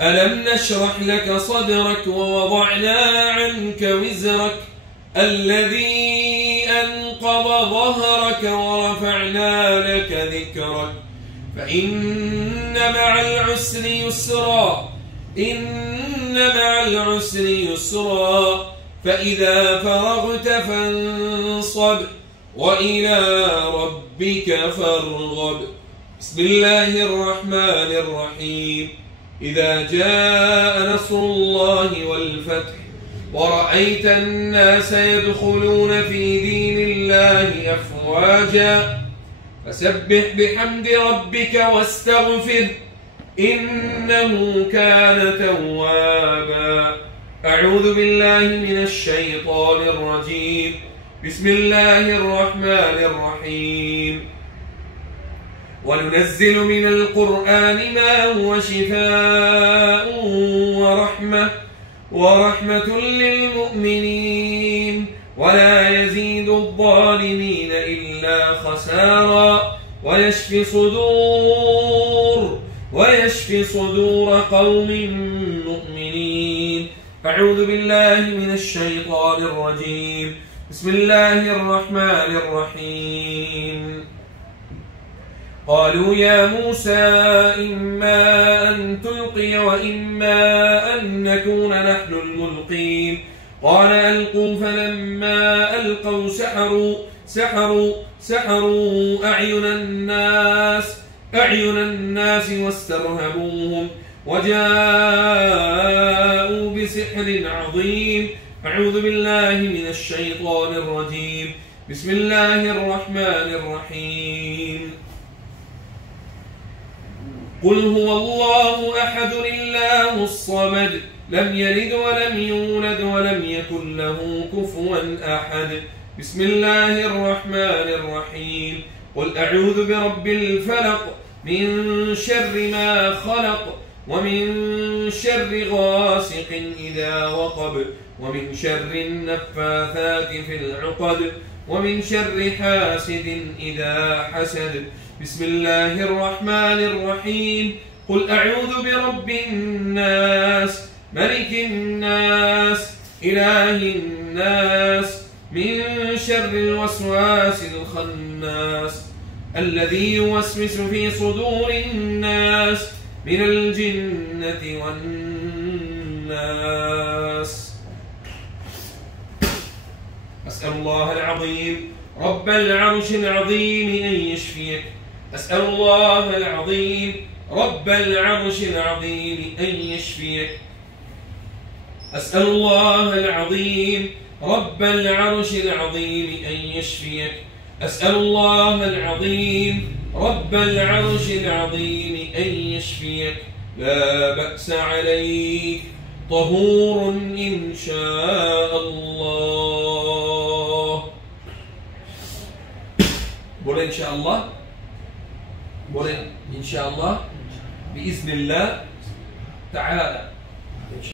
ألم نشرح لك صدرك ووضعنا عنك وزرك الذي أنقض ظهرك ورفعنا لك ذكرك فإن مع العسر يسرا إن مع العسر يسرا فإذا فرغت فانصب وإلى ربك فارغب. بسم الله الرحمن الرحيم. إذا جاء نصر الله والفتح ورأيت الناس يدخلون في دين الله أفواجا فسبح بحمد ربك واستغفره إنه كان توابا. أعوذ بالله من الشيطان الرجيم. بسم الله الرحمن الرحيم. وننزل من القرآن ما هو شفاء ورحمة للمؤمنين ولا يزيد الظالمين إلا خسارا ويشفي صدور قوم مؤمنين. أعوذ بالله من الشيطان الرجيم. بسم الله الرحمن الرحيم. قالوا يا موسى إما أن تلقي وإما أن نكون نحن الملقين قال ألقوا فلما ألقوا سحروا أعين الناس واسترهبوهم وجاءوا بسحر عظيم. أعوذ بالله من الشيطان الرجيم. بسم الله الرحمن الرحيم. قل هو الله أحد الله الصمد لم يلد ولم يولد ولم يكن له كفوا أحد. بسم الله الرحمن الرحيم. قل أعوذ برب الفلق من شر ما خلق ومن شر غاسق إذا وقب ومن شر النفاثات في العقد ومن شر حاسد إذا حسد. بسم الله الرحمن الرحيم. قل أعوذ برب الناس ملك الناس إله الناس من شر الوسواس الخناس الذي يوسوس في صدور الناس من الجنة والناس. أسأل الله العظيم رب العرش العظيم أن يشفيك. أسأل الله العظيم رب العرش العظيم أن يشفيك. أسأل الله العظيم رب العرش العظيم أن يشفيك. أسأل الله العظيم رب العرش العظيم أن يشفيك. لا بأس عليك طهور إن شاء الله. بقول إن شاء الله بقول إن شاء الله بإذن الله تعالى